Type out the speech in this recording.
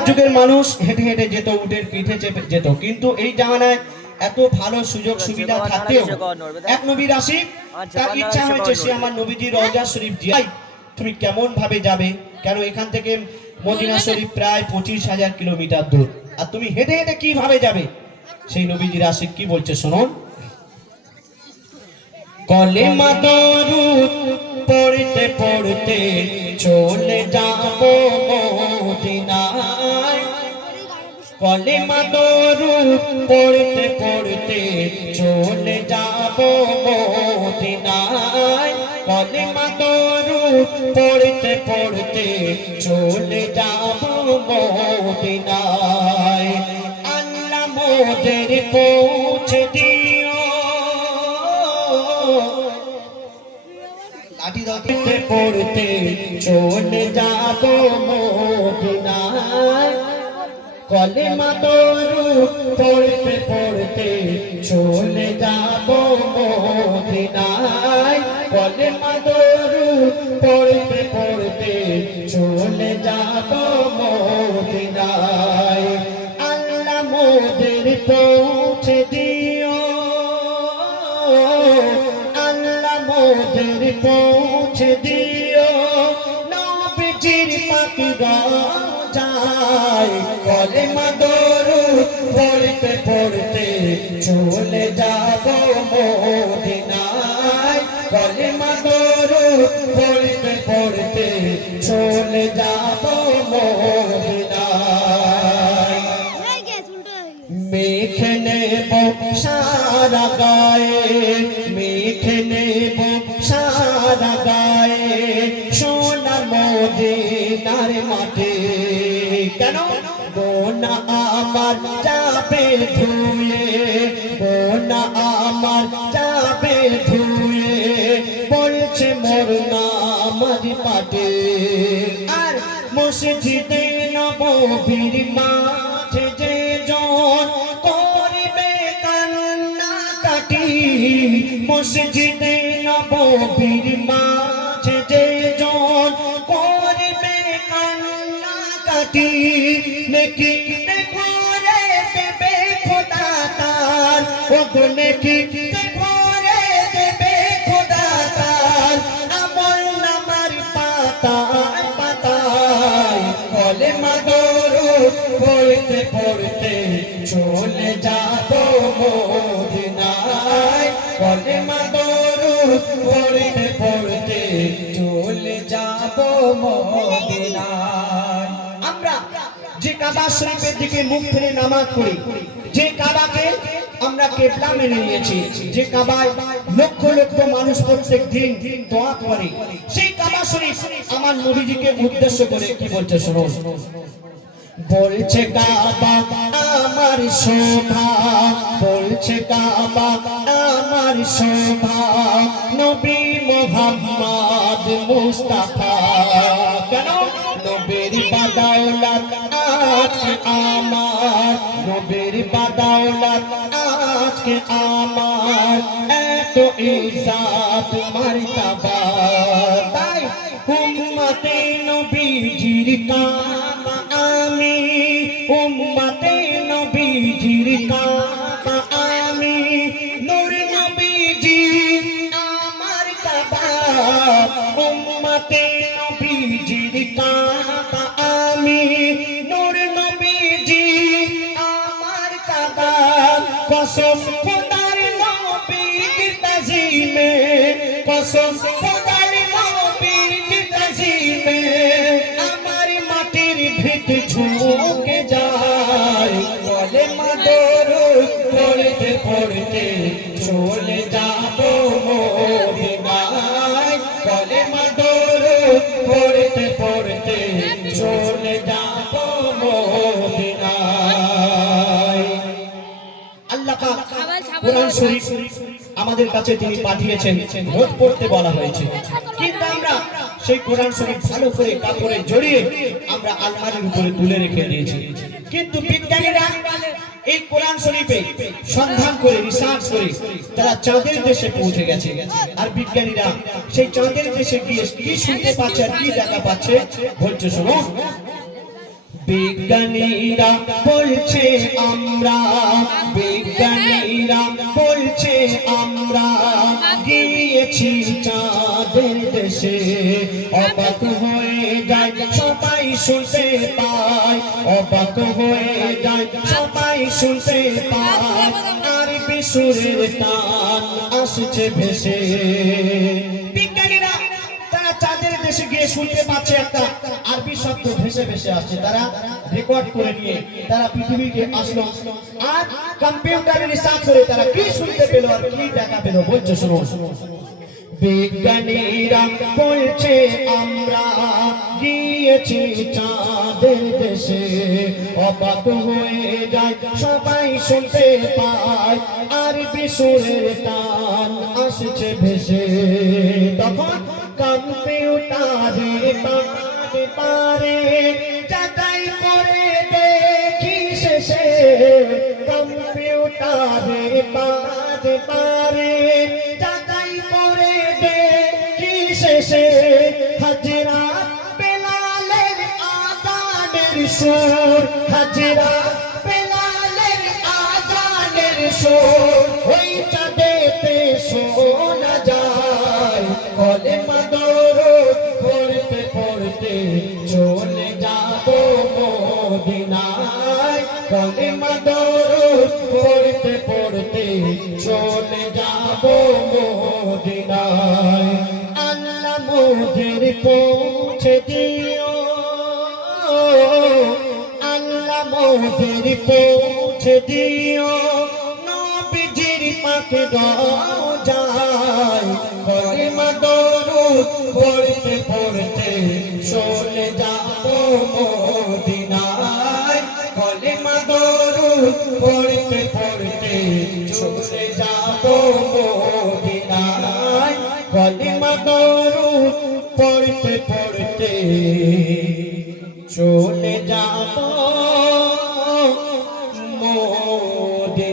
আগেকার যুগের মানুষ হেঁটে হেঁটে যেত, উটের পিঠে চেপে যেত, কিন্তু এই জামানায় এত ভালো সুযোগ সুবিধা থাকতেও এক নবীর আশিক, তার ইচ্ছা হয়েছে সে আমার নবীজির রওজা শরীফ জিয়ারত। তুমি কেমন ভাবে যাবে? কেন এখান থেকে মদিনা শরীফ প্রায় 25,000 কিলোমিটার দূর, আর তুমি হেঁটে হেঁটে কিভাবে যাবে? সেই নবীজির আশিক কি বলছে শুনুন। কলেমা দরুদ পড়তে পড়তে চলে যাব মদিনায়, কলেমা দরুদ পড়তে পড়তে চলে যাব মদিনায়, কলেমা দরুদ পড়তে পড়তে চলে যাব মদিনায়। আল্লাহ মোদের পৌঁছে দিও, লাঠি ধরতে পড়তে চলে যাব মদিনায়, কলেমা দরুদ পড়তে পড়তে চলে যাব মদিনায়, কলেমা দরুদ পড়তে পড়তে চলে যাব মদিনায়। আল্লাহ মোদের পৌঁছে দিও, আল্লাহ মোদের পৌঁছে দিও নবীজির পাক রওজায়, কলেমা দরুদ পড়তে পড়তে চলে যাব মদিনায়, কলেমা দরুদ পড়তে পড়তে চলে যাব মদিনায়। মেখে নেব সারা গায়ে, মেখে নেব সারা গায়ে সোনার মদিনার মাঠে, কেন বোনা আমার যাবে ধুয়ে, বোনা আমার যাবে ধুয়ে বলছে মোর নামাজ পাঠে। আর মসজিদে নববীর মাঠে যে জন করবে কান্নাকাটি, মসজিদে নববীর মাঠে যে জন করবে কান্নাকাটি, নেকি ভরে দেবে খোদা তার, ওগো নেকি ভরে দেবে খোদা তার আমল নামার পাতায় পাতায়। কলেমা দরুদ পড়তে পড়তে চলে যাব মদিনায়, কলেমা দরুদ পড়তে পড়তে চলে যাব মদিনায়। আমরা যে কাবা শরীফের দিকে মুখ ফিরে নামাজ পড়ি, যে কাবাকে আমরা কিবলা মেনে নিয়েছি, যে কাবায় লক্ষ লক্ষ মানুষ প্রত্যেক দিন দোয়া করে, সেই কাবা শরীফ আমার নবীজিকে উদ্দেশ্য করে কি বলছে শোনো। বলছে কাবা আমার শোভা, বলছে কাবা আমার শোভা, নবী মুহাম্মদ মুস্তাফা, কেন নবীর বাদৌলত আজকে আমার, নবীর বাদৌলত আজকে আমার এত ইজ্জত মর্তবা। তাই উম্মতে নবীজির কাবা আমি, উম্মতে নবীজির কাবা আমি, নূর নবীজি আমার কাবা, উম্মতে নবীজির কাবা আমি, নূর নবীজি আমার কাবা। কসম খোদার নবীর তাজিমে, কসম খোদার নবীর তাজিমে আমার মাটির ভিত ঝুঁকে যায়। কলেমা দরুদ পড়তে পড়তে চলে যাব মদিনায়, কলেমা দরুদ পড়তে পড়তে চলে যাব মদিনায়। আল্লাহ পাক কোরআন শরীফ আমাদের কাছে তিনি পাঠিয়েছেন, রোজ পড়তে বলা হয়েছে, কিন্তু আমরা সেই কোরআন শরীফ ভালো করে কাপড়ে জড়িয়ে আমরা আলমারির উপরে তুলে রেখে দিয়েছি। কিন্তু বিজ্ঞানীরা এই কোরআন শরীফে সন্ধান করে রিসার্চ করে তারা চাঁদের দেশে পৌঁছে গেছে, আর বিজ্ঞানীরা সেই চাঁদের দেশে গিয়ে কি শুনতে পাচ্ছে আর কি দেখা পাচ্ছে বলছে শোনো। বিজ্ঞানীরা বলছে আমরা, বিজ্ঞানীরা বলছে আমরা গিয়েছি চাঁদের দেশে। অবাক হয়ে যায় সবাই শুনতে পায়, অবাক হয়ে যায় সবাই শুনতে পায়, আর বিশুরের টান আসছে ভেসে। বিজ্ঞানীরা তারা চাঁদের দেশে গিয়ে শুনতে পাচ্ছে একটা আরবি শব্দ ভেসে ভেসে আসছে, তারা রেকর্ড করে নিয়ে তারা পৃথিবীকে আসলো, আর কম্পিউটারে রিসার্চ করে তারা কি শুনতে পেল আর কি দেখা পেল বলছে শুনুন। বিজ্ঞানীরা বলছে আমরা গিয়েছি চাঁদের দেশে। অবাক হয়ে যায় সবাই শুনতে পায়, আর বিশুরের টান আসছে ভেসে। তখন কম্পিউটারে পারে পারে যাচাই করে দেখি শেষে, কম্পিউটারে পারে পারে যাচাই করে দেখি শেষে, হাজরা বেলালের আযানের সুর, হাজরা বেলালের আযানের সুর, ওই চাঁদেতে শোনা যায়। কলেমা দরুদ পড়তে পড়তে চলে যাব মদিনায়, কলেমা দরুদ পড়তে পড়তে চলে যাব মদিনায়। আল্লাহ মোদের পৌঁছে দিও, আল্লাহ মোদের পৌঁছে দিও নবীজির পাকে রওজায়। কলেমা দরুদ পড়তে পড়তে চলে যাব মদিনায়, কলেমা দরুদ পড়তে পড়তে চলে যাব মদিনায়, কলেমা দরুদ পড়তে পড়তে চলে যাব মদিনায়।